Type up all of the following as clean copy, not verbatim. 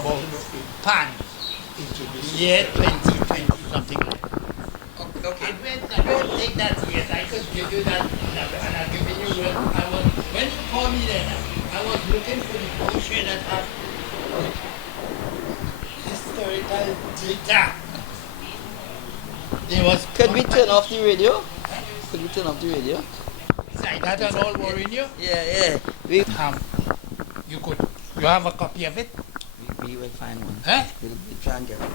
about pan into the year 2020, something like that. Okay. I don't take that yet. I could give you that, and I've given you. When you called me then, I was looking for the brochure that had historical data. There was. Could we turn off the radio? Could we turn off the radio? Like that and all worrying you? Yeah. You have a copy of it? We will find one. Huh? We'll try and get it.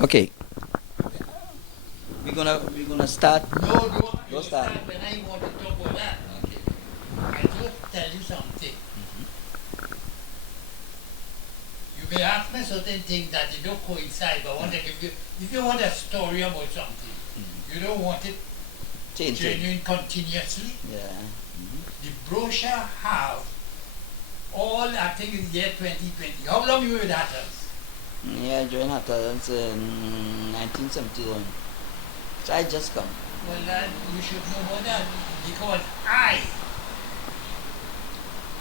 Okay. We're gonna start. No, Go start. When I want to talk about that. Okay. I just tell you something. You may ask me certain things that they don't coincide, but I want to give you, if you want a story about something, you don't want it genuine continuously. Yeah. The brochure have all, I think it's year 2020. How long you were with Hatters? Yeah, I joined Hatters in 1971. So I just come. Well, you should know about that, because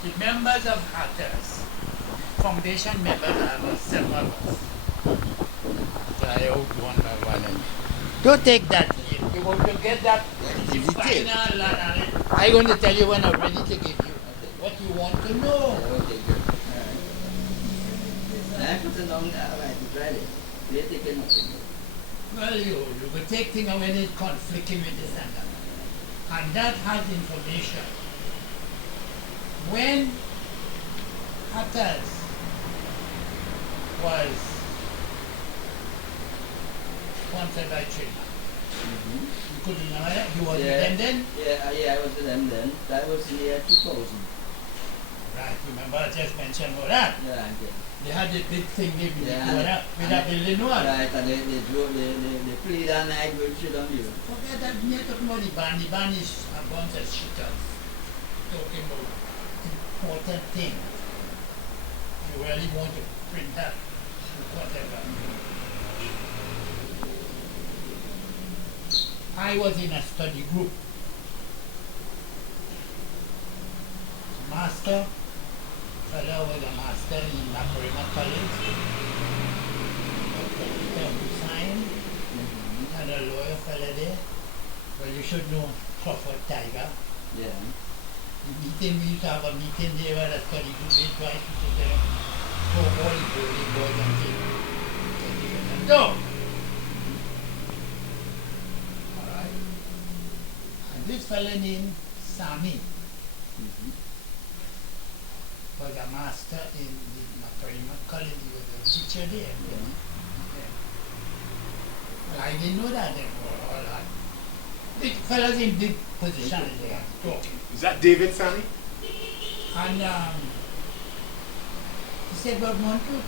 the members of Hatters, foundation members, are about 7 of us. I out one by one. Don't take that here. You want to get that the final, I'm going to tell you when I'm ready to give you what you want to know. Okay, good. Alright. I put it on alright, it's ready. We're taking nothing. Well, you could take things when it's conflicting with this and that. And that has information. When Hatters was sponsored by China, you could remember that? You were with them then? Yeah, I was with them then. That was the year 2000. Right, remember I just mentioned about that? Yeah, I did. They had the big thing they with Yeah, that building one. Right, and they played that night with shit on you. Forget that, we're talking about the band. The band is a bunch of shitters. Talking about important things. You really want to print that, whatever. I was in a study group. Master, fellow was a master in Panorama Champions. And a lawyer fellow there. Well, you should know Crawford Tiger. Yeah. The meeting, we used to have a meeting there where a study group they try to sit there for all the building boys and things. No! Alright. And this fellow named Sammy was a master in the Panorama College. He was a teacher there. Well, I didn't know that then for all that. Big fellas in big positions there talking. Is that David Sammy? And he said, but Montoute,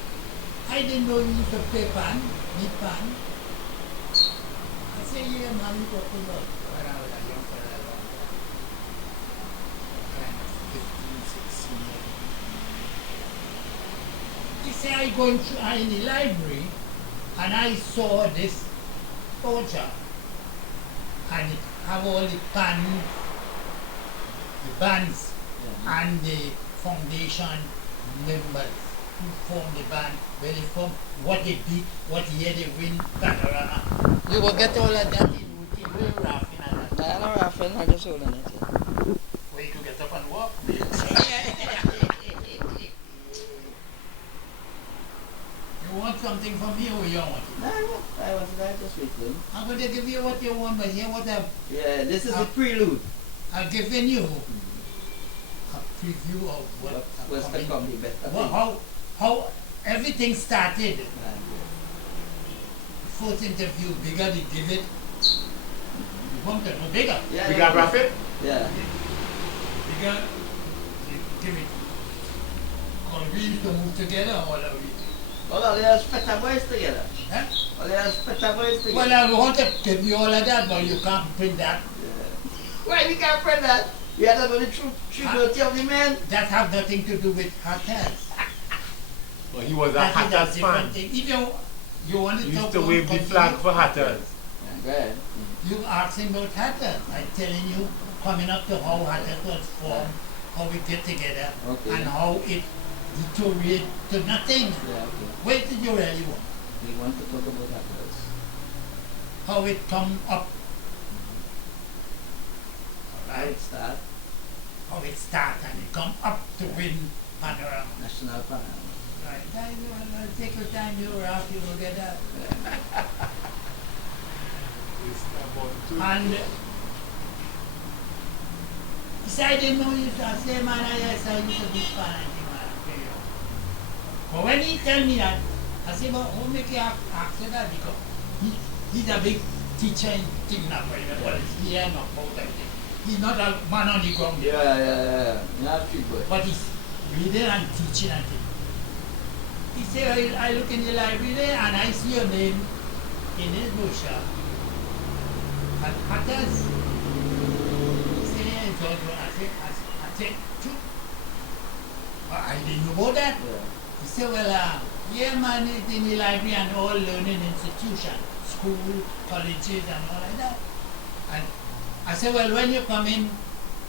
I didn't know you used to play pan, meat pan. I said, yeah, man, you talking about when I was a young fella, kind of 15, 16 years. He said, I go in the library and I saw this torture and it have all the pan, the bands and the foundation members who form the band, where they form, what they beat, what year they win, Panorama. You will get all of that in routine. Where you laughing at that? I'm not laughing, I'm just holding it. Where you could get up and walk. You want something from me or you don't want it? No, I want to just wait for him. I'm going to give you what you want, but here what Yeah, this is the prelude. I've given you a preview of what What's the comedy better? how everything started. First interview, bigger they give it. You want to know bigger? Yeah, We got Raffit? Yeah. Bigger, they give it. Or we used to move together all of it. Well, there's better boys together. Huh? Well, there's better boys together. Well, I want to give you all of that, but you can't print that. Why we can't print that? We had to know the true of the man. That have nothing to do with Hatters. Well, he was a That is Hatters different fan. thing. If you want to He talk used to about wave the flag for Hatters. Go ahead. you asking about Hatters. I'm telling you, coming up to how Hatters was formed, how we get together, Okay. and how it deteriorate to nothing. Yeah, okay. What did you really want? We want to talk about Atlas. How it come up, How right? it start? How it start and it come up to win Panorama. National Panorama. Right. I'll take your time, you're out, you will get that. Yeah. It's about And he said, I didn't know you to say, man, yes, I used to be fan and thing, man, okay, yo. But when he tell me that, I said, but who make you ask that? Because he's a big teacher in Tignapa, in the college. He ain't not about everything. He's not a man on the ground. Yeah. Not street boy. But he's reading and teaching and things. He said, I look in the library there and I see your name in his brochure. And Hatters. He said, yeah, it's all good. I said, true. But I didn't know about that. Yeah. He said, well, yeah, man, it's in the library and all learning institution, school, colleges and all like that. And I said, well, when you come in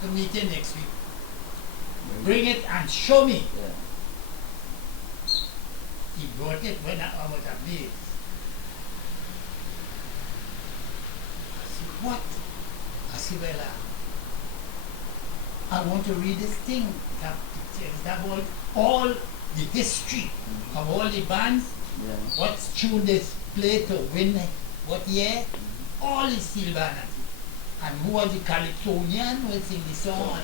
to meeting next week, bring it and show me. Yeah. He brought it when I was amazed. I said, what? I said, well, I want to read this thing. It have pictures about all the history of all the bands, Yeah. what tune they play to win, what year, all the Steelband and who was the Calypsonian who sing the song.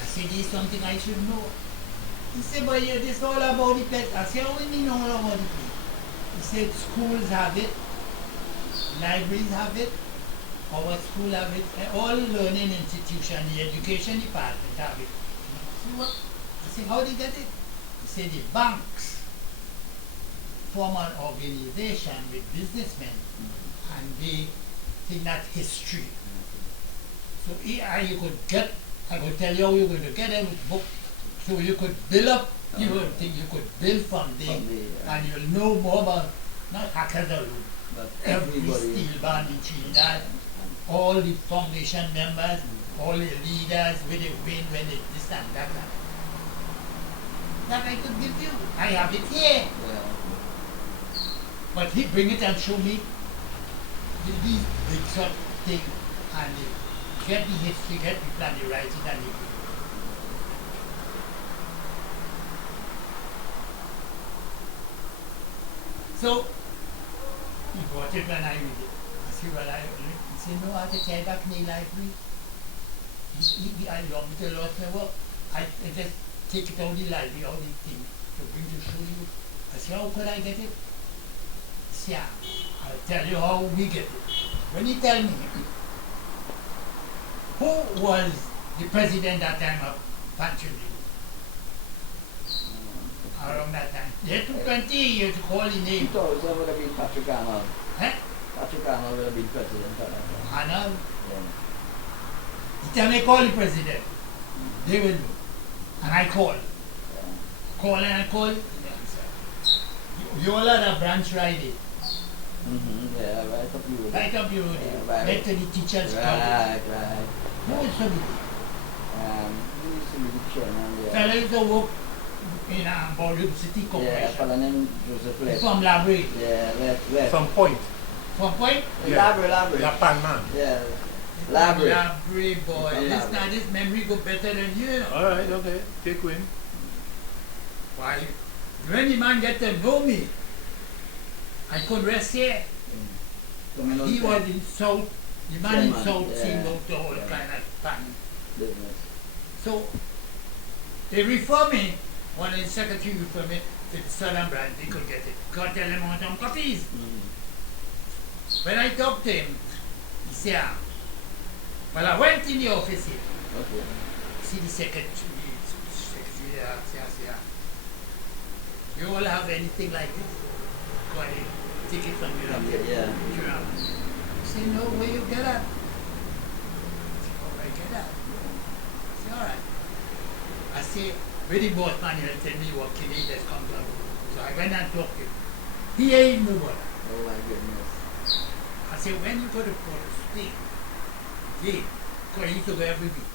I said, this is something I should know. He said, but yeah, this all about the place. I said, how do you know all about the place? He said, schools have it, libraries have it, our school have it, all learning institutions, the education department have it. I said, what? I said, how do you get it? He said, the banks form an organization with businessmen and they think that history. So here you could get, I could tell you how you're going to get them with book. So you could build up, you would think you could build from there, and you'll know more about, not hackers alone, But every everybody. steel band in Trinidad, all the foundation members, all the leaders, where they win, when they this and that. That I could give you. I have it here. Yeah. But he bring it and show me these big sort of thing, and get the history, get the plan, they write it and they put it. So, he brought it when I read it. I said, well, he said, no, I have to take back in the library. I love it a lot, I just take it out of the library, all the thing, to bring to show you. I said, how could I get it? He said, yeah, I'll tell you how we get it. When he tell me, who was the president that time of Pancho around that time? It took 20 years to call the name. 2000 would have been Patrick Arnold. Huh? Patrick Arnold would have been president at that time. Arnold. Yeah. He tell me call the president. They will know. And I call. Yeah. Call and I call. He answer. You all are a branch Friday. Yeah, right up you. Right up your road. Yeah, right. Let the teachers come. Right. Who is somebody? He used to be the chairman there. Fellow used to work in Bollywood City Yeah, a Corporation. fellow named Joseph Left. From Labrie. Yeah, left. Some point. From point? Yeah. Labrie. Japan man. Yeah. Labrie. Labrie, boy. From This Labrie. now this memory go better than you. Alright, okay. Take win. Why? When the man get to know me, I could rest here. Coming out He there. was in South, the man in Chairman, South yeah. seemed out the whole Yeah. kind of pan. Business. So, they refer me, one of the secretary refer me to the Southern branch, they could get it. God tell them on some copies. When I talked to him, he said, well, I went in the office here. Okay. See the secretary there, say, you all have anything like this? Go ahead, take it from you. From here, yeah. I say, no, where you get that? I say, oh, I get that. I say, all right. I say, where the boss man here tell me what kid he just comes out. So I went and talked to him. He ain't no bother. Oh my goodness. I said, when you go to Port of Spain, okay, because he used to go every week,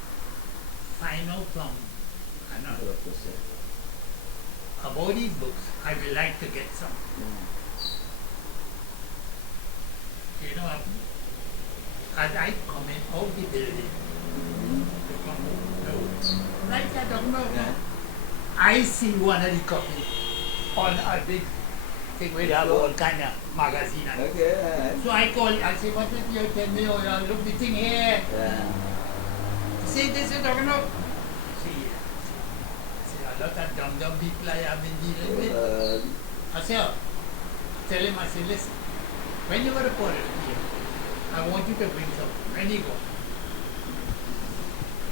find out from, I know, about these books, I would like to get some. You know, as I come in out the building, to come out, like I don't know, I see one of the copy on a big thing where they have all kind of magazine. And Okay. so I call, I say, what did you tell me? Oh, yeah, look the thing here. Yeah. See, this is talking about. See, a lot of dumb people I have been dealing with. I say, tell him, I say, listen, when you go to Puerto Rico, I want you to bring something. When you go,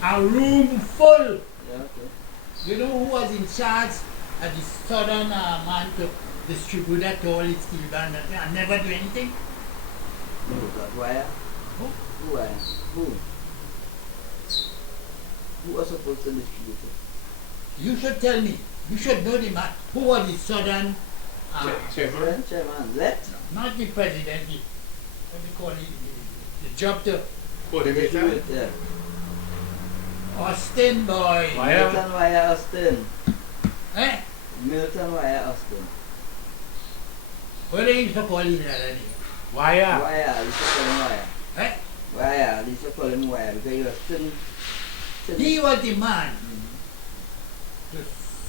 a room full. Yeah, okay. You know who was in charge of the southern man to distribute that to all the Steelband and never do anything? Wire? Who? Who wire? Who? Who was supposed to distribute it? You should tell me. You should know the man. Who was the southern Chairman. Chairman. Let? not the president, the, what do you call it, the job to Coordinator. Yeah. Austin boy. Wire. Milton Wire Austin. Eh? Milton Wire Austin. What they used to call him that anyway? Wire. Wire. They used to call him Wire. Eh? Wire. They used to call him Wire because he was thin. He was the man to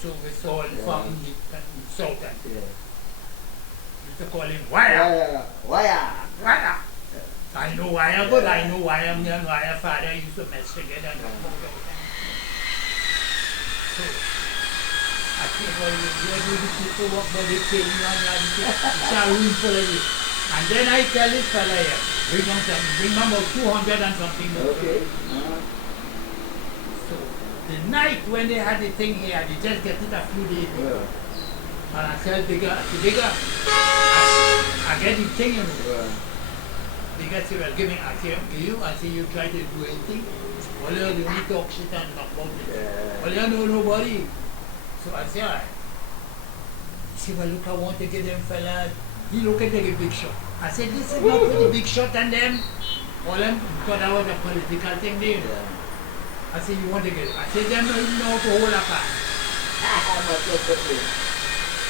service all Yeah. from the Sultan. Yeah. Used to call him Wire. Wire. Wire. I know Wire good, I know Wire, me and Wire father used to mess together and talk about that. So, I think well, you do the people work, but they pay you and it's a room full of you. And then I tell this fella here, bring him about 200 and something more. Okay. So, the night when they had the thing here, they just get it a few days ago. Yeah. And I said, bigger, I get the thing, you know. Yeah. Because you were giving a care to you, I say you try to do anything. Well, you only talk shit and talk about it. Yeah. Well, you know nobody. So I say, alright. He said, well, look, I want to get them fella. He look at take a big shot. I said, this is not for the big shot and them. All them thought that was a political thing there. Yeah. I said, you want to get it. I said, them don't even know how to hold a pan.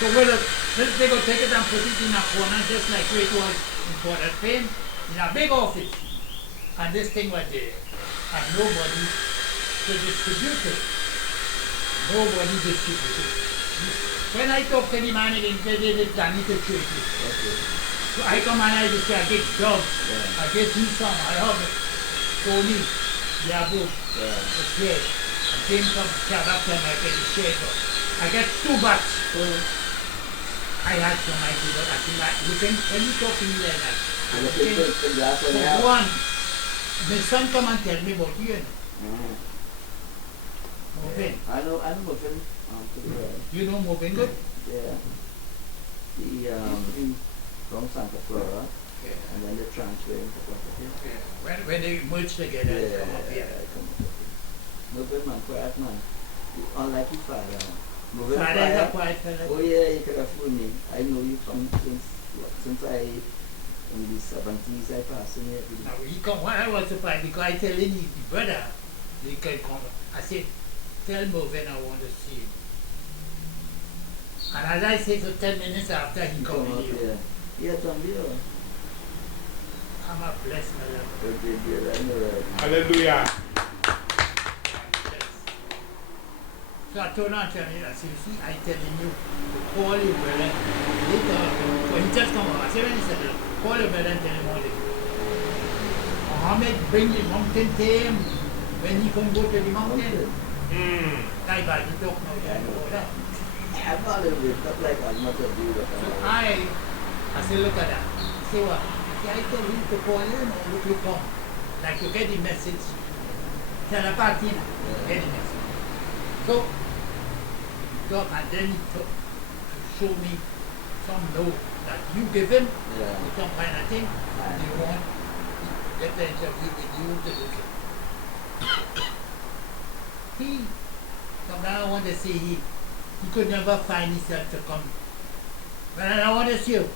So well, they go take it and put it in a corner just like where it was in Port of Spain, in a big office. And this thing was there. And nobody to distribute it. Nobody distributed it. When I talk to the man, they did planning to treat it. Okay. So I come and I just say, I get dog, Yeah. I get you some, I have it. Tony, the Abu, Yeah. the shade. I came from Kazakhstan, I get the shade. I get 2 bucks. So I had some idea, but I think that you can, when you talk to me like that, I You think, put the glass on the for house. one, my son come and tell me about you, Moving. I know Muffin. You know Moving good? Yeah. He from Santa Clara, Yeah. and then they transfer him to Puerto Rico. Yeah. When they merge together, they come up here. come up here. Muffin man, quiet man. Unlike his father. Muffin Father is a quiet. quiet fella. Oh yeah, you could have fooled me. I know you from since I in the 70s I passed in here. Now he come, why I was surprised because I tell him his brother, he can come. I said, tell Movin I want to see him. And as I say, so 10 minutes after he come up in here, here. Yeah, come here. I'm a blessed man. Okay, dear, I know that. Hallelujah. So I told him, I said, you see, I telling you, to call him brother. Later, when he just come over, I said, when he said, call him brother and tell him all this. Mohammed bring the mountain to him when he come go to the mountain. Like I talk now, you know that. I'm not a bit, not like I'm not a dude. So I said, look at that. I say what? I say, I tell him to call you, look, you come. Like you get the message. Tell a party now, get the message. So, talk and then he took to show me some note that you give him, some kind of thing, and you want to get the interview with you to look at. He, sometimes I want to say he could never find himself to come. But I want to see you.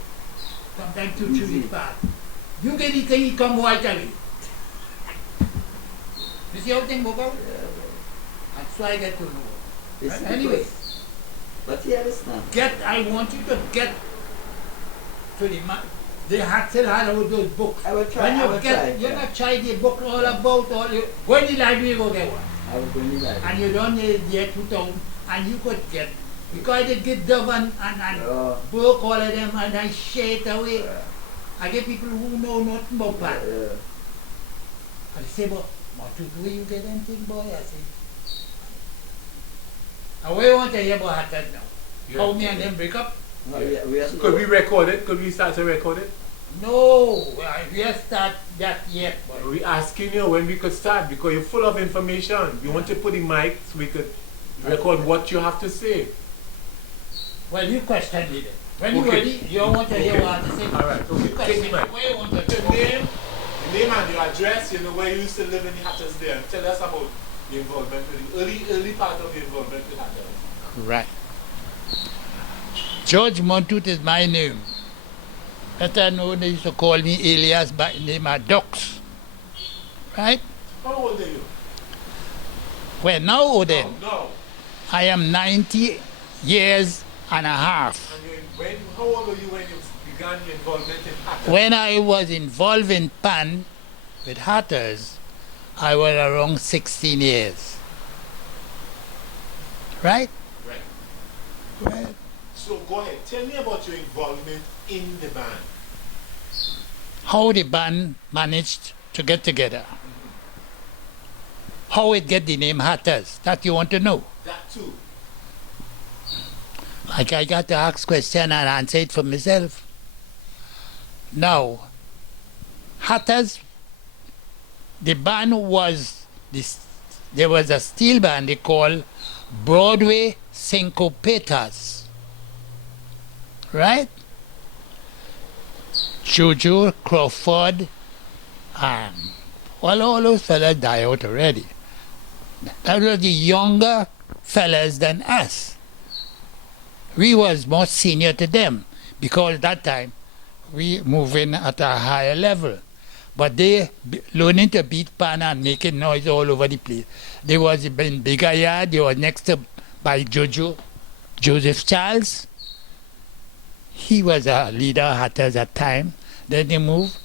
Sometimes 2, 3 weeks back. You get the thing, he come right away. You see how things work out? And so I get to know. It's Anyway, But here is now. I want you to get to the man. They still had all those books. I will try. When you I will get, try. you're Yeah. not try the book all about all you. Go in the library, go get one. I will go in the library. And you don't need yet to town, and you could get, because they get dove and Oh. broke all of them, and I share it away. Yeah. I get people who know nothing about that. Yeah. And they say, but Montoute, where you get anything, boy? I say, and we want to hear about Hatters now. Yeah. How me and them break up? Oh, yeah. We have Could we record it? Could we start to record it? No, we have start that yet, boy. We asking you when we could start because you're full of information. We want to put the mic so we could record what you have to say. Well, you question me then. When you're Okay. ready, you want to hear Okay. what I say. All right, okay. You Take question the me. mic. Where you want to Your go? name and your address, you know, where you used to live in the Hatters there. And tell us about the involvement with the early part of the involvement with Hatters. Right. George Montoute is my name. Better known, they used to call me alias by the name of Dux. Right? How old are you? Well, now or then, No. I am 90 years and a half. And how old were you when you began your involvement in Hatters? When I was involved in PAN with Hatters, I was around 16 years. Right? Right. Right. So go ahead. Tell me about your involvement in the band. How the band managed to get together. How it get the name Hatters. That you want to know. That too. Like I got to ask question and answer it for myself. Now, Hatters, the band was this. There was a steel band they called Broadway Syncopators, right? Juju, Crawford, and all those fellas died out already. That was the younger fellas than us. We was more senior to them because that time we moving at a higher level. But they learning to beat pan and making noise all over the place. They was in bigger yard. They was next to by Joseph Charles. He was a leader of Hatters at time. Then they moved.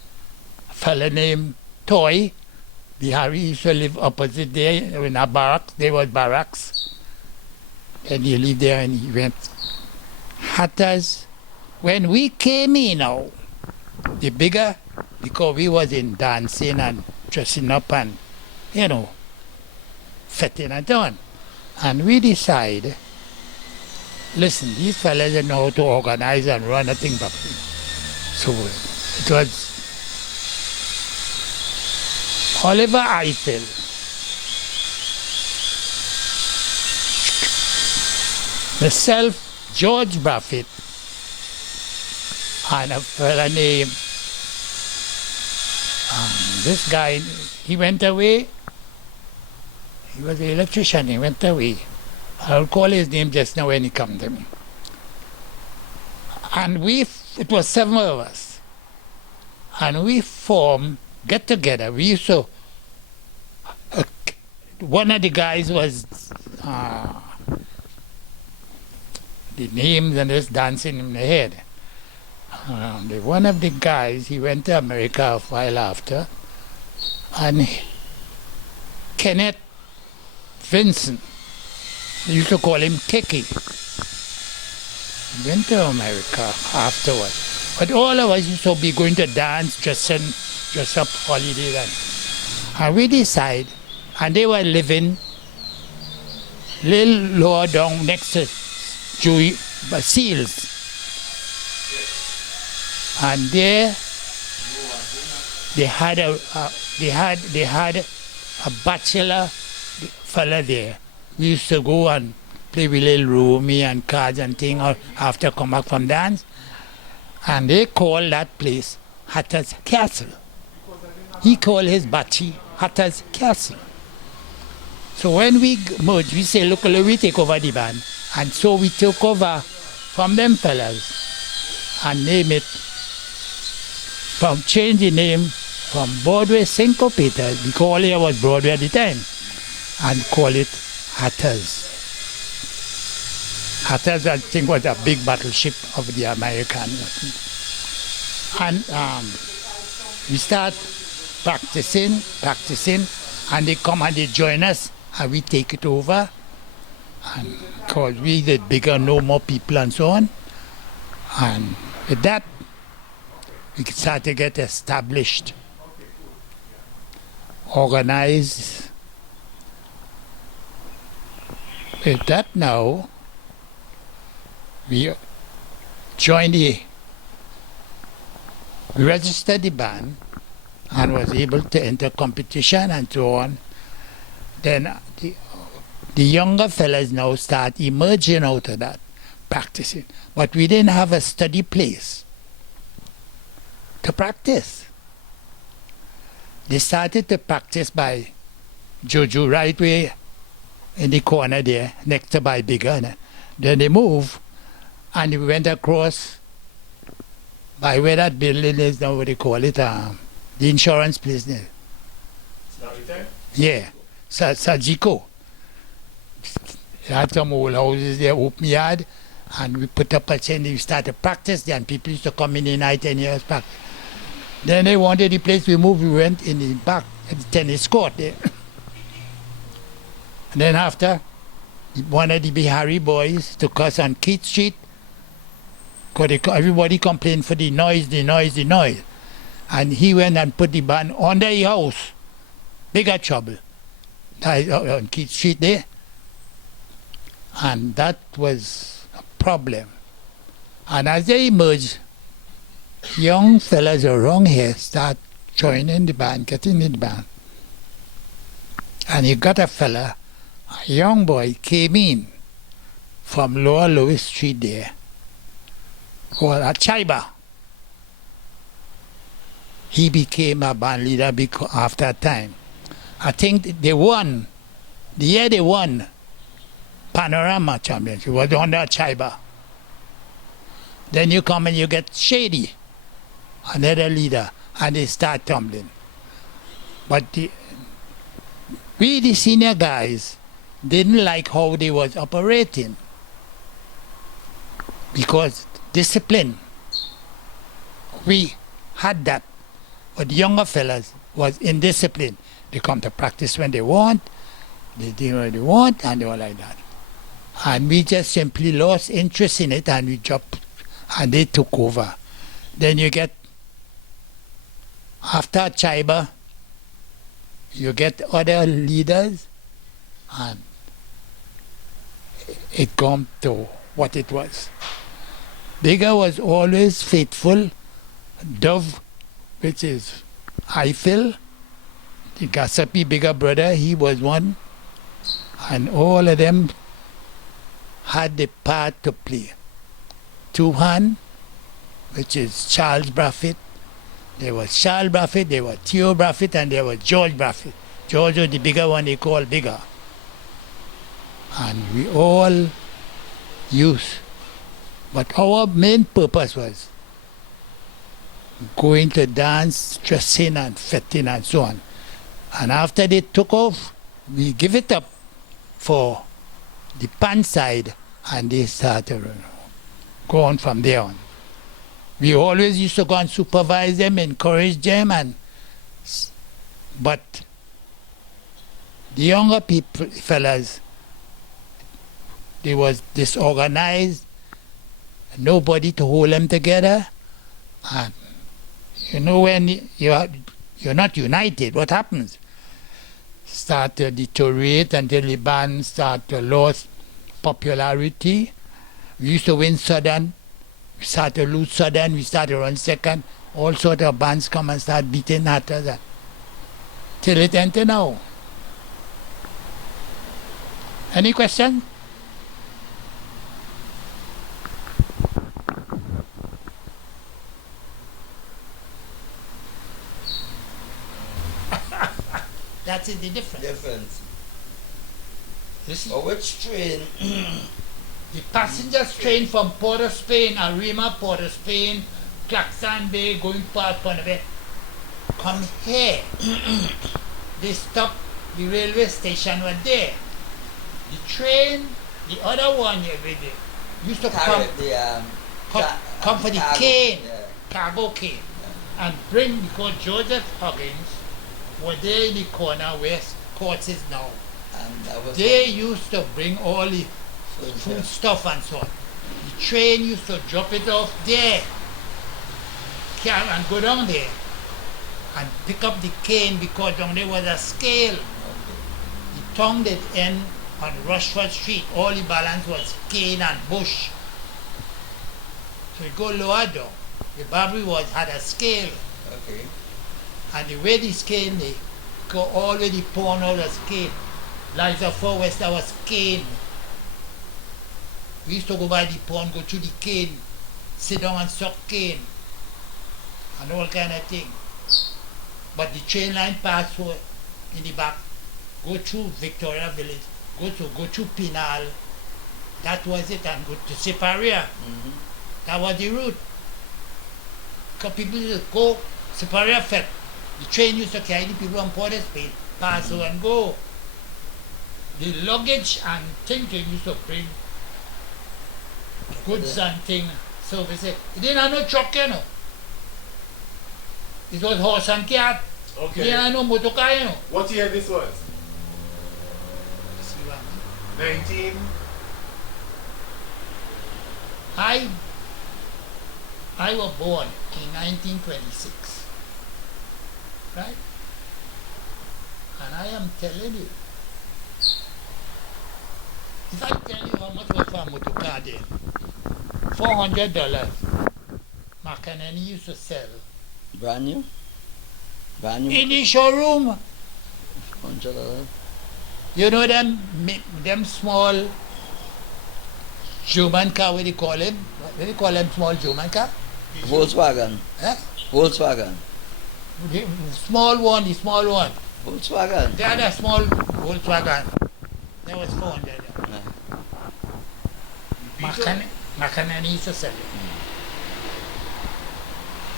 A fella named Toy. The Harry used to live opposite there in a barracks. There was barracks. And he lived there and he went. Hatters, when we came in now, the bigger, because we was in dancing and dressing up and, you know, fitting and on. And we decide, listen, these fellas don't know how to organize and run a thing back. So it was Oliver Eiffel, myself, George Buffett, and a fella named, this guy, he went away. He was an electrician, he went away. I'll call his name just now when he comes to me. And it was 7 of us. And we formed, get together. We used to, one of the guys was, the names and just dancing in the head. One of the guys, he went to America a while after, and Kenneth Vincent, they used to call him Kiki. He went to America afterward. But all of us used to be going to dance, dress up holidays. And we decided, and they were living little lower down next to Seals. And there they had a bachelor fella there. We used to go and play with little roomy and cards and things after come back from dance. And they call that place Hatters Castle. He called his bachi Hatters Castle. So when we merged, we say, look, we take over the band. And so we took over from them fellas and name it, change the name from Broadway Syncopators, because all here was Broadway at the time, and call it Hatters. After that thing was a big battleship of the American. And we start practicing, and they come and they join us, and we take it over. And because we get bigger, know more people and so on. And with that, we start to get established, organized. With that now, we joined we registered the band and was able to enter competition and so on. Then the younger fellas now start emerging out of that, practicing. But we didn't have a study place to practice. They started to practice by Jojo right way in the corner there, next to by Bigger. Then they moved and we went across by where that building is now, what they call it, the insurance place there. Yeah, Sajiko. They had some old houses there, open yard, and we put up a chain, we started practice there, and people used to come in the night and hear us practice. Then they wanted the place we moved, we went in the back at the tennis court there. And then after, one of the Bihari boys took us on Keith Street, because everybody complained for the noise. And he went and put the band under the house. Bigger trouble. On Keith Street there. And that was a problem. And as they emerged, young fellas around here start joining the band, getting in the band. And you got a fella, a young boy, came in from Lower Lewis Street there, called a Chaiba. He became a band leader after a time. I think they won, the year they won Panorama Champions, it was under Chaiba. Then you come and you get Shady, another leader, and they start tumbling. But we, the senior guys, didn't like how they was operating, because discipline, we had that, but the younger fellas was indisciplined. They come to practice when they want, they do what they want, and they were like that. And we just simply lost interest in it, and we dropped, and they took over. Then you get, after Chaiba, you get other leaders, and it come to what it was. Bigger was always faithful. Dove, which is Whitfield, the Gasapi bigger brother, he was one. And all of them had the part to play. Tuhan, which is Charles Braffett. There was Charles Braffett, there was Theo Braffett, and there was George Braffett. George was the bigger one they call Bigger. And we all used. But our main purpose was going to dance, dressing and fetting and so on. And after they took off, we give it up for the pan side, and they started going from there on. We always used to go and supervise them, encourage them, but the younger people, fellas, they was disorganized, nobody to hold them together, and you know, when you're not united, what happens? Start to deteriorate until the band start to lose popularity. We used to win Southern, we start to lose Southern, we start to run second. All sort of bands come and start beating after that. Till it enter now. Any question? That is the difference. You see? Or which train? The passengers train from Port of Spain, Arima, Port of Spain, Claxon Bay, going past Ponte, come here. They stop, the railway station was there. The train, the other one every day, used to carry the come for the cargo. cane, Yeah. cargo cane, and bring, because Joseph Huggins were there in the corner where courts is now. And that was They used to bring all the so, food stuff and so on. The train used to drop it off there, and go down there and pick up the cane, because down there was a scale. The tongue that end on Rushford Street, all the balance was cane and bush. So you go lower down, the Barbary had a scale, Okay. and the way the scale, they go all the way the pawn out was cane. Liza Forwest, that was cane. We used to go by the pond, go through the cane, sit down and suck cane, and all kind of thing. But the train line passed through in the back, go through Victoria Village, go through Pinal. That was it, and go to Separia. Mm-hmm. That was the route. Because people used to go Separia Fed. The train used to carry the people on Port Spain, pass through and go. The luggage and things they used to bring, goods and things, service. It didn't have no truck, you know. It was horse and cart. It Okay. didn't have no motor car, you know. What year this was? See what I mean? 19. I was born in 1926, right? And I am telling you, if I tell you how much was for a motor car there, $400, McEnany used to sell Brand new? Brand new? in the showroom. $100. You know them small German car, what do you call them? What do you call them small German car? Volkswagen. Eh? Volkswagen. The small one. Volkswagen. They had a small Volkswagen. That was $400. McEnany used to sell it.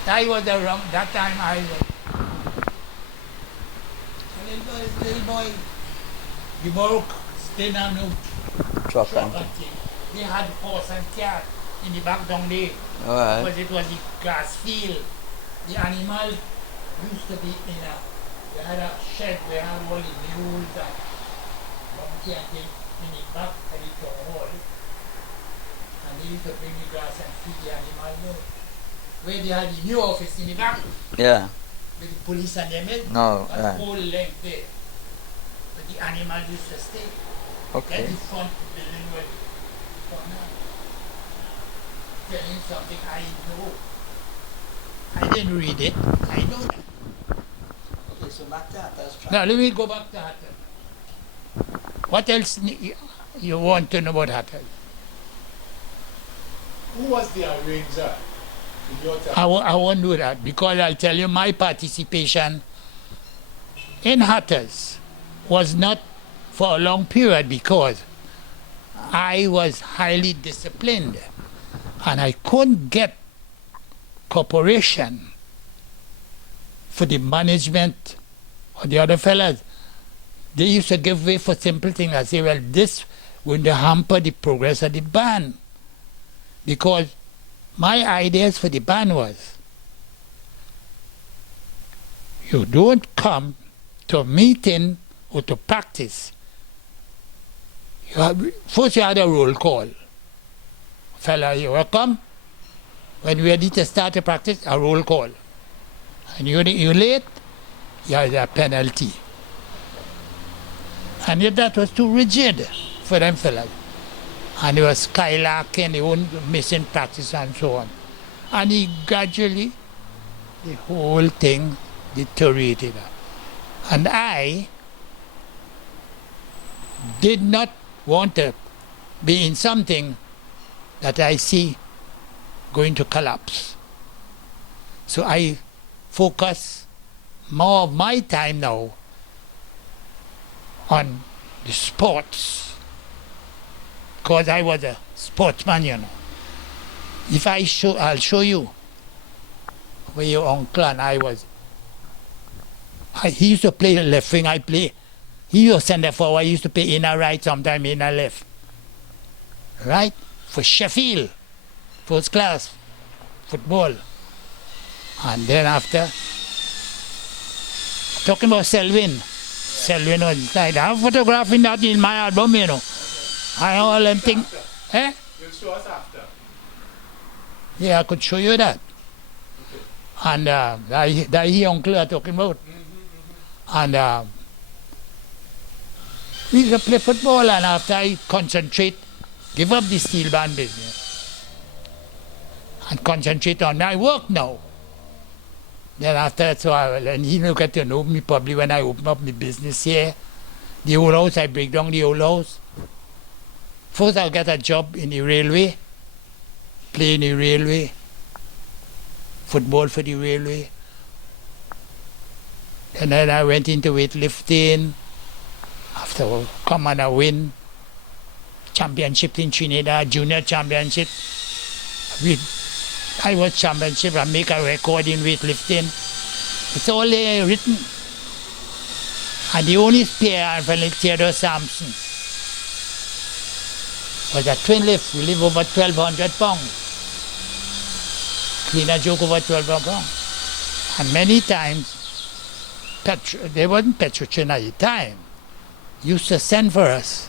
I was around, that time I was a little boy. The Morocco stayed on no Truck truck and and thing. They had horse and cat in the back down there. Alright. Because it was the grass field. The animal used to be in they had a shed where they had all the mules and donkey and thing in the back of the town hall. And they used to bring the grass and feed the animal there. Where they had the new office in the back Yeah. with the police and them in. No, That yeah. whole length there. But the animal used to stay. Okay. That is front building where telling something I know. I didn't read it. I know that. Okay, so back to Hatter's track. Now let me go back to Hatton. What else you want to know about Hatton? Who was the arranger in your time? I won't do that because I'll tell you my participation in Hatters was not for a long period because I was highly disciplined and I couldn't get cooperation for the management or the other fellas. They used to give way for simple things. I say, well, this would hamper the progress of the band. Because my ideas for the band was, you don't come to a meeting or to practice. First you had a roll call. Fella, you welcome. When we're ready to start the practice, a roll call. And you're late, you have a penalty. And yet that was too rigid for them fellas. And they were skylarking, they weren't missing practice and so on. And gradually, the whole thing deteriorated. And I did not want to be in something that I see going to collapse. So I focus more of my time now on the sports, because I was a sportsman, you know. If I'll show you where your uncle and I was. He used to play left wing, I play. He used to send it forward, I used to play in a right, sometime in a left. Right? for Sheffield, first class football. And then after, talking about Selwyn was like, I have photographing that in my album, you know. I all them things. Eh? You'll show us after. Yeah, I could show you that. Okay. And that he uncle are talking about. And we used to play football, and after I concentrate, give up the Steelband business and concentrate on my work now. Then after that, so and he will get to know me probably when I open up my business here. The old house, I break down the old house. First I'll get a job in the railway, play in the railway, football for the railway. And then I went into weightlifting. After come and I win championship in Trinidad, junior championship. I was championship and make a record in weightlifting. It's all there written. And the only spear for Theodore Sampson was a twin lift. We live over 1,200 pounds. Clean a joke over 1,200 pounds. And many times, there wasn't Petrochin at the time. Used to send for us.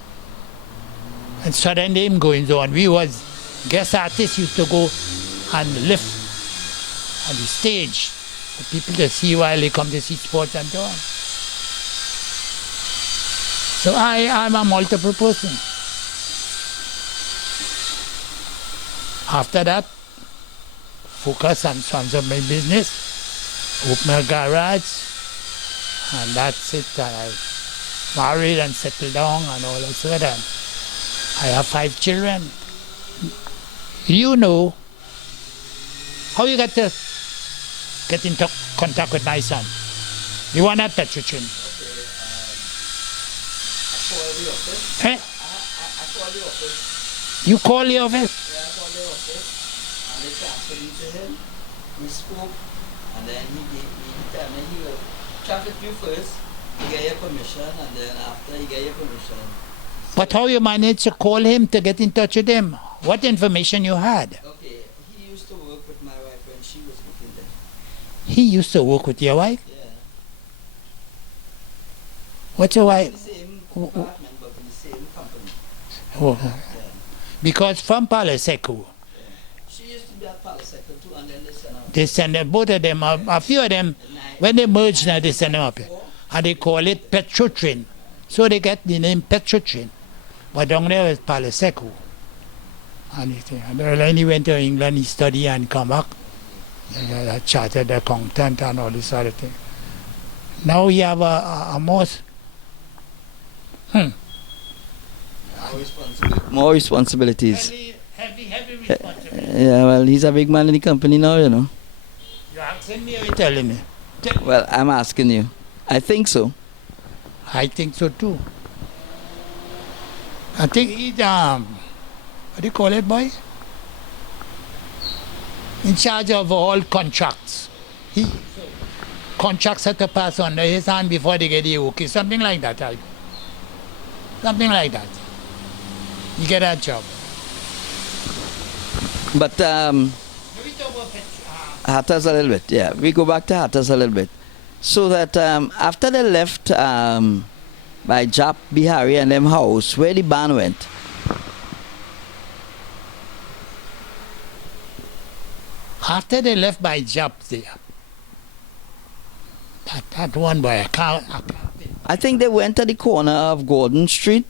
And sudden name goings on. We was guest artists used to go and lift on the stage for people to see while they come to see sports and so on. So I'm a multiple person. After that, focus on some of my business, open a garage, and that's it. I married and settled down and all of a sudden. I have 5 children. You know how you get into contact with my son. You want that, Petrochin? I called the office. Eh? I called the office. You call the office? Yeah, I called the office. And they transferred me to him. We spoke. And then he told me he will chat with you first. You get your permission. And then after you get your permission. But how you managed to call him to get in touch with him? What information you had? Okay, he used to work with my wife when she was working there. He used to work with your wife? Yeah. What's your wife? In the same department, but in the same company. Oh, Yeah. because from Palaseco, Yeah. She used to be at Palaseco too, and then they sent out. they send them, both of them, a few of them, when they merge now, they send them up here. And they call it Petrochin. So they get the name Petrochin. But down there is Palaseco. And then he went to England, he studied and come back. A chartered accountant and all this sort of thing. Now he have a most... More responsibilities. Heavy responsibility. Yeah, well, he's a big man in the company now, you know. You're asking me or you're telling me? Well, I'm asking you. I think so. I think so too. I think he's, what do you call it, boy? In charge of all contracts. Contracts have to pass under his hand before they get the okay. Something like that. Something like that. You get that job. But Hatters a little bit, yeah. We go back to Hatters a little bit. So that after they left by Jap, Bihari and them house, where the band went? After they left by Jap there, that one boy, I can't. I think they went to the corner of Gordon Street,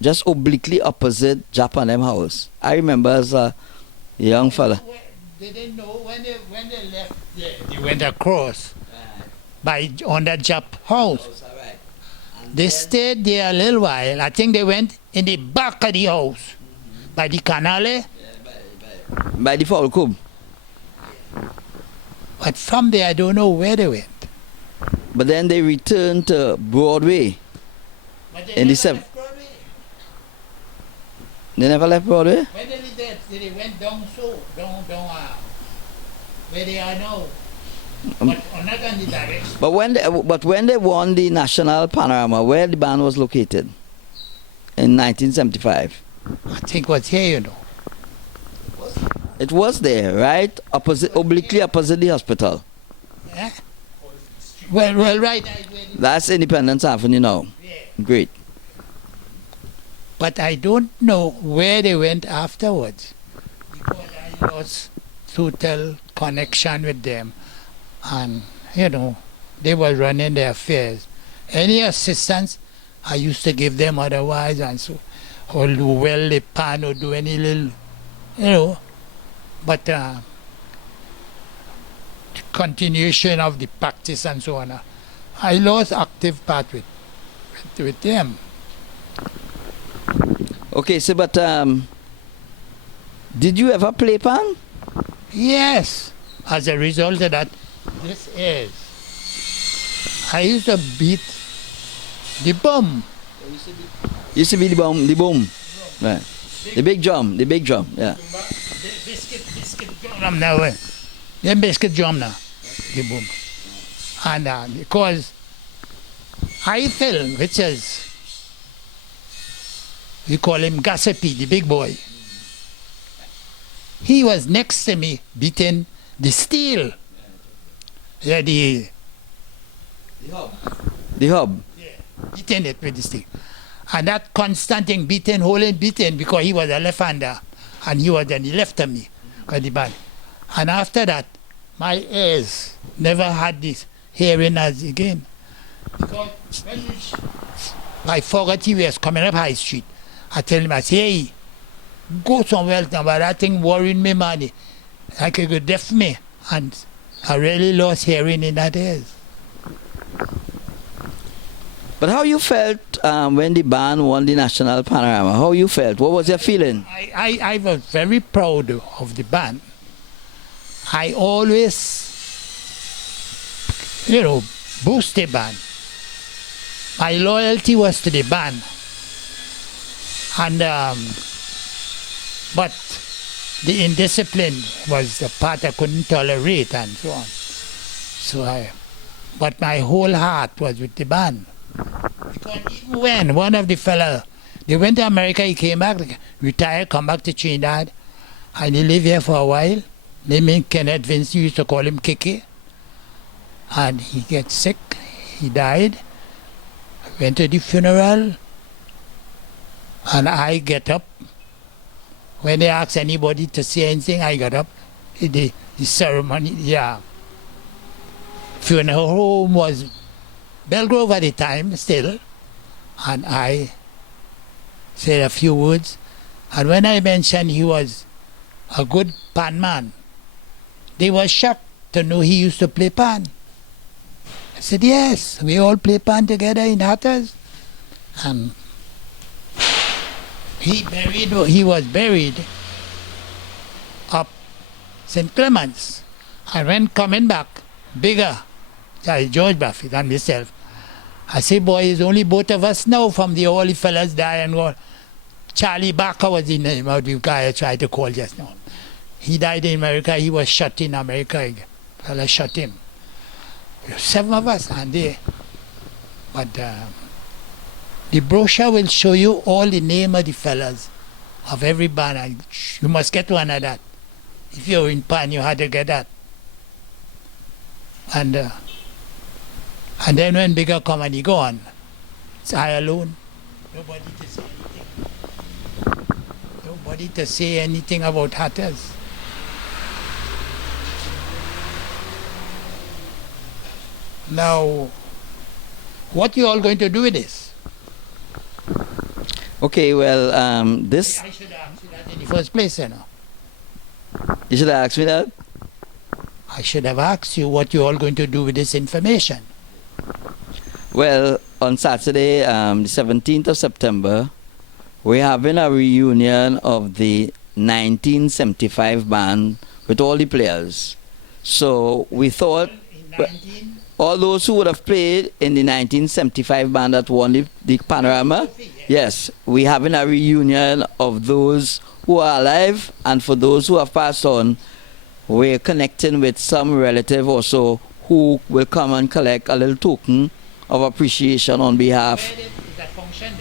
just obliquely opposite Jap and them house. I remember as a young fella. They didn't know when they left there. They went across by on that Jap house. They stayed there a little while. I think they went in the back of the house, by the canale. By the Foul Cube. But from there, I don't know where they went. But then they returned to Broadway. But they In the never sev- left Broadway. They never left Broadway? When they did that, they went down where they are now. But not on the direction. But when they won the National Panorama, where the band was located in 1975? I think it was here, you know. It was there, right? Opposite, obliquely opposite the hospital. Yeah. Well, right. That's Independence Avenue now. Yeah. Great. But I don't know where they went afterwards, because I lost total connection with them, and they were running their affairs. Any assistance I used to give them otherwise, and so, or do well the pan or do any little, but continuation of the practice and so on. I lost active part with them. Okay, so but did you ever play pan? Yes. As a result of that, this is. I used to beat the bum. Used to be the boom. Right. The big drum, yeah. Biscuit drum now. The biscuit drum now. The boom. And because Whitfield, which is, we call him Gossipy, the big boy. He was next to me beating the steel. Yeah, the hub. The hub. Yeah, beating it with the steel. And that constant thing, beating, because he was a left-hander and he was on the left of me with the band. And after that, my ears never had this hearing as again. Because when my 40 was coming up High Street, I tell him, I say, hey, go somewhere else now, but that thing worrying me, man. I could go deaf me. And I really lost hearing in that ears. But how you felt when the band won the National Panorama? How you felt? What was your feeling? I was very proud of the band. I always, boost the band. My loyalty was to the band. And, but the indiscipline was the part I couldn't tolerate and so on. But my whole heart was with the band. Because even when one of the fellas, they went to America, he came back, retired, come back to Trinidad, and he lived here for a while. Named Kenneth Vince, used to call him Kiki. And he gets sick, he died. I went to the funeral, and I get up. When they ask anybody to say anything, I got up. The ceremony, funeral home was Belgrove at the time still, and I said a few words. And when I mentioned he was a good pan man, they were shocked to know he used to play pan. I said, yes, we all play pan together in Hatters. And he was buried up St. Clement's. And when coming back, bigger, George Buffett and myself, I say, boy, it's only both of us now from the all the fellas die and go. Charlie Barker was the name of the guy I tried to call just now. He died in America. He was shot in America. Fella shot him. 7 of us, and but the brochure will show you all the name of the fellas of every band. You must get one of that. If you're in pan, you had to get that. And then when bigger come and he gone, it's I alone. Nobody to say anything. Nobody to say anything about Hatters. Now, what you all going to do with this? Okay, well, this... I should have asked you that in the first place, You should have asked me that? I should have asked you what you all going to do with this information. Well, on Saturday, the 17th of September, we're having a reunion of the 1975 band with all the players. So we thought... all those who would have played in the 1975 band that won the Panorama, yes, we're having a reunion of those who are alive, and for those who have passed on, we're connecting with some relative also who will come and collect a little token of appreciation on behalf.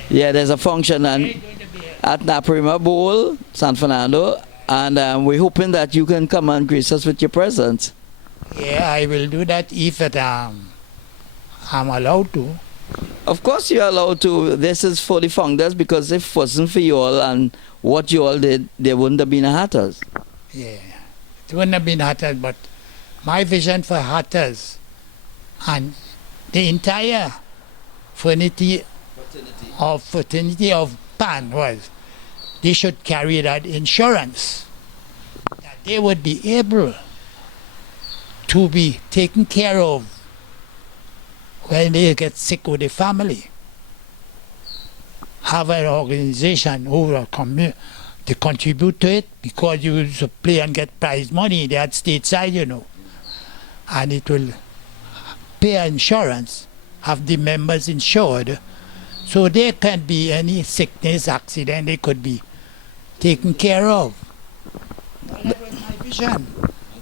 Yeah, there's a function at Naparima Bowl, San Fernando, And we're hoping that you can come and grace us with your presence. Yeah, I will do that if I'm allowed to. Of course you're allowed to. This is for the founders, because if it wasn't for you all and what you all did, there wouldn't have been a Hatters. Yeah, it wouldn't have been Hatters, but my vision for Hatters and the entire fraternity of PAN was they should carry that insurance, that they would be able to be taken care of when they get sick with the family. Have an organization who will to contribute to it, because you will play and get prize money. They had stateside, you know. And it will pay insurance, have the members insured, so there can be any sickness, accident, they could be taken care of. That was my vision.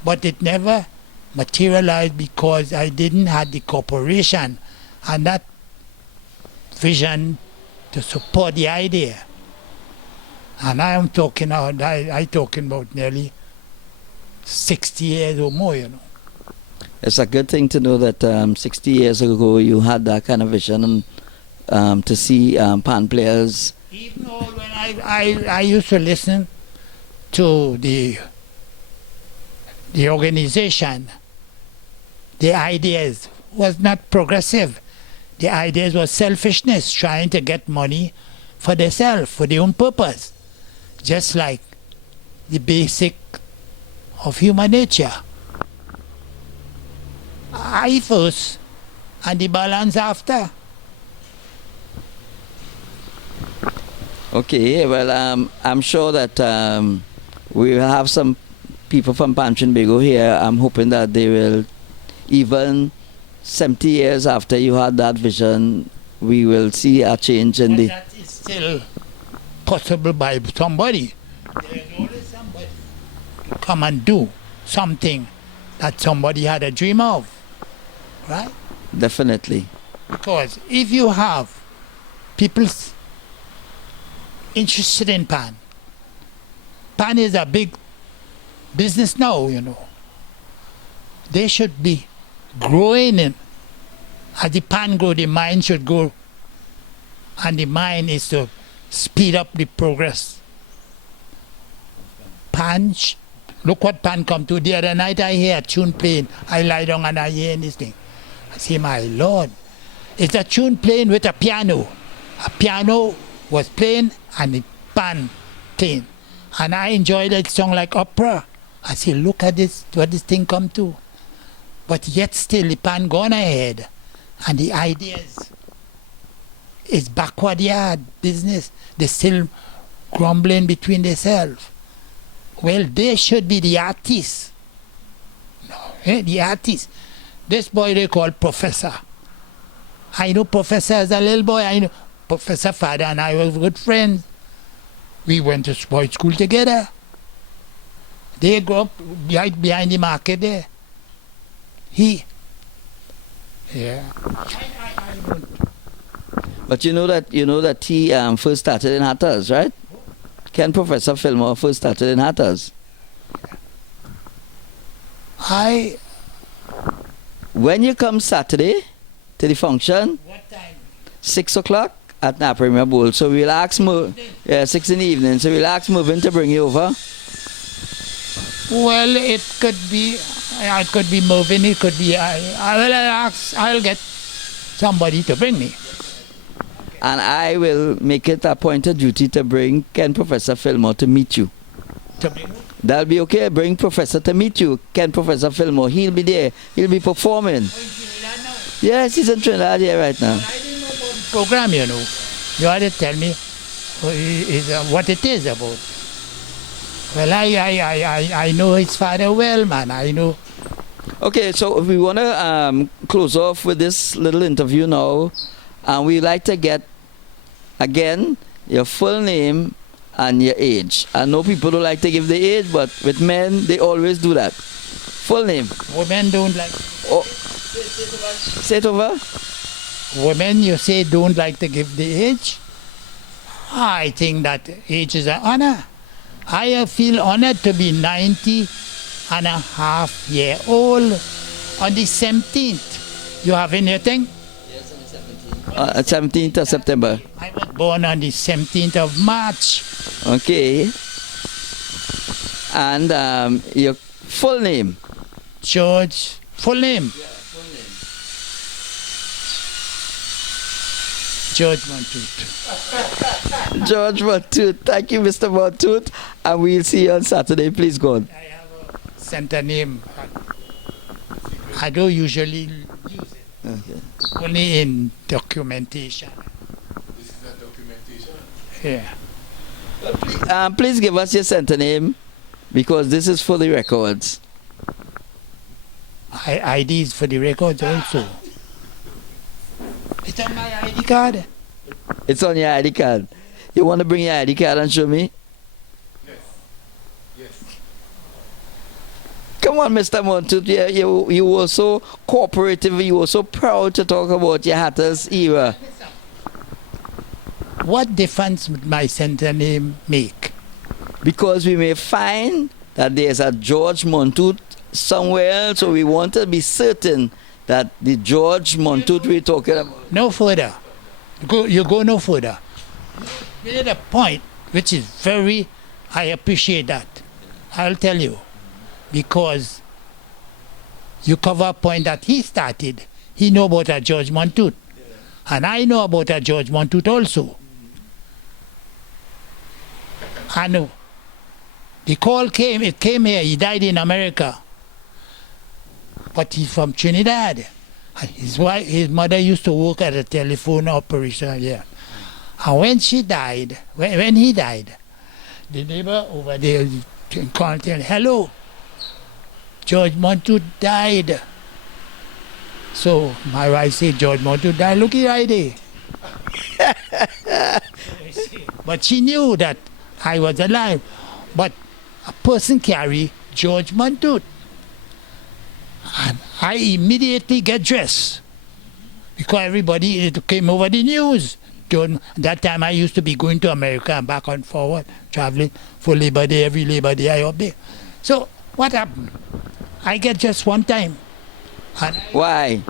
But it never materialized because I didn't have the corporation and that vision to support the idea. And I talking about nearly 60 years or more, you know. It's a good thing to know that 60 years ago you had that kind of vision, and to see PAN players. Even though when I used to listen to the organization, the ideas was not progressive. The ideas was selfishness, trying to get money for themselves, for their own purpose. Just like the basic of human nature. I first and the balance after. Okay, well, I'm sure that we will have some people from PAN Trinbago here. I'm hoping that they will, even 70 years after you had that vision, we will see a change in the... That is still possible by somebody. There is always somebody to come and do something that somebody had a dream of, right? Definitely. Because if you have people interested in PAN, PAN is a big business now, you know. They should be growing in. As the PAN grow, the mind should grow. And the mind is to speed up the progress. PAN, look what PAN come to. The other night I hear a tune playing. I lie down and I hear this thing. I say, my Lord, it's a tune playing with a piano. A piano was playing and the PAN playing. And I enjoyed that song like opera. I say, look at this, what this thing come to. But yet still the PAN gone ahead. And the ideas is backward yard business. They still grumbling between themselves. Well, they should be the artists. No, the artists. This boy they call Professor. I know Professor as a little boy. I know Professor Father and I were good friends. We went to boys' school together. They grew up right behind the market there. Yeah. But you know that he first started in Hatters, right? Ken Professor Fillmore first started in Hatters. When you come Saturday to the function, What time? 6 o'clock at Naparima Bowl. So we'll ask 6 in the evening. So we'll ask Mervyn to bring you over. Well, it could be Mervyn, it could be I'll get somebody to bring me. And I will make it a point of duty to bring Ken Professor Fillmore to meet you. To bring me? That'll be okay. Bring Professor to meet you, Ken Professor Fillmore. He'll be there. He'll be performing. Yes, he's in Trinidad here right now. I didn't know about the program, you know. You had to tell me what it is about. Well, I know his father well, man. I know. Okay, so we want to close off with this little interview now. And we'd like to get, again, your full name and your age. I know people don't like to give the age, but with men, they always do that. Full name. Women don't like. Oh. Say it over. Women, you say, don't like to give the age. I think that age is an honor. I feel honored to be 90 and a half year old on the 17th. You have anything? Yes, on the 17th. 17th of September. I was born on the 17th of March. Okay. And your full name? George, full name? Yeah, full name. George Montoute. George Montoute. Thank you, Mr. Montoute. And we'll see you on Saturday. Please go on. I have a center name. I don't usually use it. Okay. Only in documentation. This is a documentation. Yeah. Please give us your center name, because this is for the records. IDs for the records also. It's on my ID card. It's on your ID card. You want to bring your ID card and show me? Yes. Yes. Come on, Mr. Montoute. You were so cooperative. You were so proud to talk about your Hatters era. What difference would my center name make? Because we may find that there's a George Montoute somewhere, so we want to be certain that the George Montoute we're talking about. No further. You go no further. You made a point which is very, I appreciate that. I'll tell you. Because you cover a point that he started. He know about a George Montoute. And I know about a George Montoute also. And the call came, it came here, he died in America. But he's from Trinidad. His wife, his mother used to work at a telephone operation here. And when she died, when he died, the neighbor over there called and hello, George Montoute died. So my wife said, George Montoute died, look here right there. But she knew that I was alive. But a person carry George Montoute. And I immediately get dressed. Because everybody, it came over the news. That time I used to be going to America and back and forward, traveling for Labor Day, every Labor Day I up there. So what happened? I get just one time. And Why?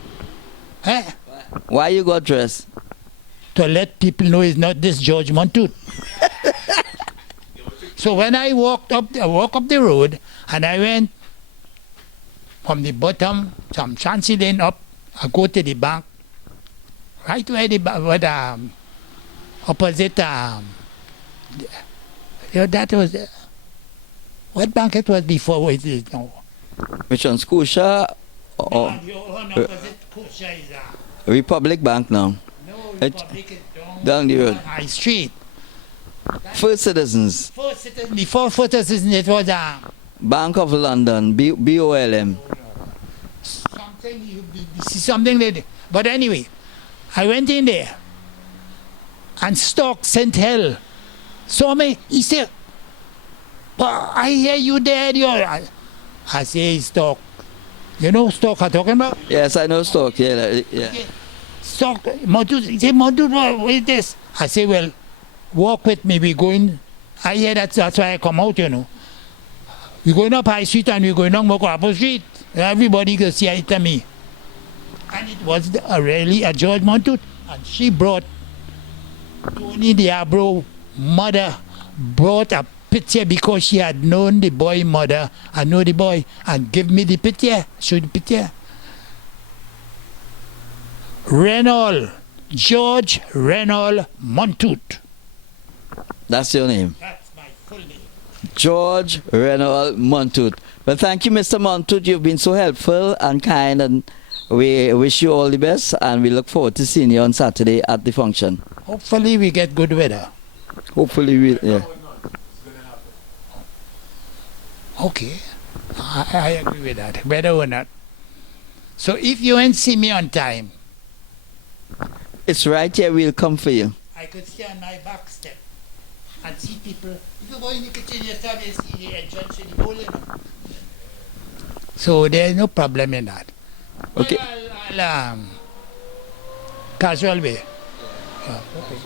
Why you got dressed? to let people know it's not this George Montoute. So when I walked up the road and I went from the bottom, some Chancy Lane up, I go to the bank, right where the opposite, that was, what bank it was before, what it is now? Which one? Scotia or No, the one opposite Scotia is Republic Bank now? no, It- Republic is down the road. High Street. First Citizens, Before First Citizen, it was Bank of London, BOLM. something like that. But anyway, I went in there and Stock sent hell. Saw me, he said, but I hear you dead. I say, Stock. You know Stock I'm talking about? Yes, I know Stock. Yeah. Stock, Montoute. He said, Montoute, what is this? I say, well, walk with me. We're going. I hear that's why I come out, you know. We're going up High Street and we're going down Mokwapo Street. Everybody can see it to me. And it was really a George Montoute. And she brought, Tony Diablo, mother, brought a picture because she had known the boy mother and know the boy and give me the picture, show the picture. Reynold, George Reynold Montoute. That's your name. That's my full name. George Reynold Montoute. Well, thank you, Mr. Montoute. You've been so helpful and kind, and we wish you all the best, and we look forward to seeing you on Saturday at the function. Hopefully we get good weather. Hopefully, we. Yeah. Okay, I agree with that, whether or not. So if you ain't see me on time, It's right here. We'll come for you. I could stay on my back step and see people. If you go in the kitchen, you start to see the entrance to the bowl, you know. So there's no problem in that. Okay. Well, I'll casual way. Yeah, okay.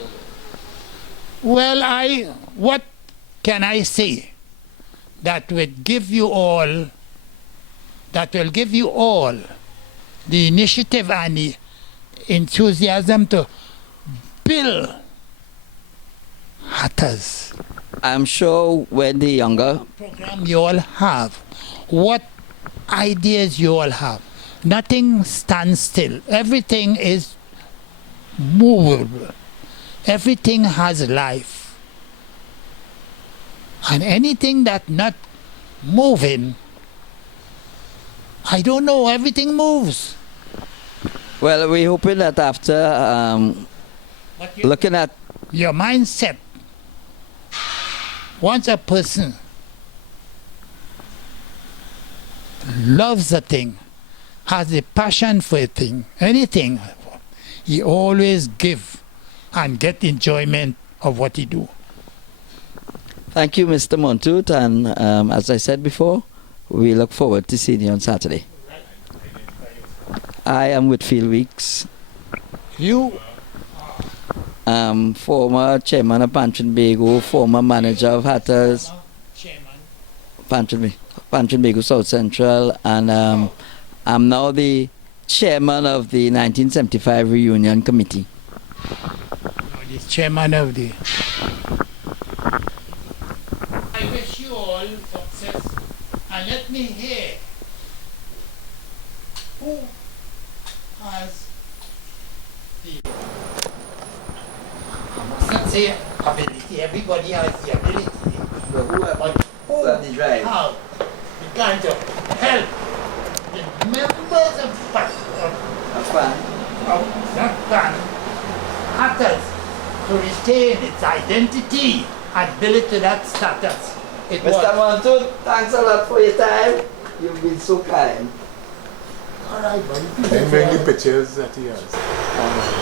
Well, what can I say? that would give you all, that will give you all the initiative and the enthusiasm to build hatters. I'm sure when the younger Program you all have, what ideas you all have. Nothing stands still. Everything is movable. Everything has life. And anything that not moving, I don't know, everything moves. well, we're hoping that after looking at Your mindset, once a person loves a thing, has a passion for a thing, anything, he always give and get enjoyment of what he do. thank you, Mr. Montoute, and as I said before, we look forward to seeing you on Saturday. I am Whitfield Weeks, You, former chairman of Panorama, former manager of Hatters, Chairman, Panorama South Central, and I'm now the chairman of the 1975 reunion committee. the chairman of the. I wish you all success, and let me hear who has the. I must not say ability. Everybody has the ability, but who have the drive? how began to help the members of that band, Hatters, to retain its identity and build it to that status. It was. Mr. Montoute, thanks a lot for your time. You've been so kind. All right, buddy. And bring the pictures that he has.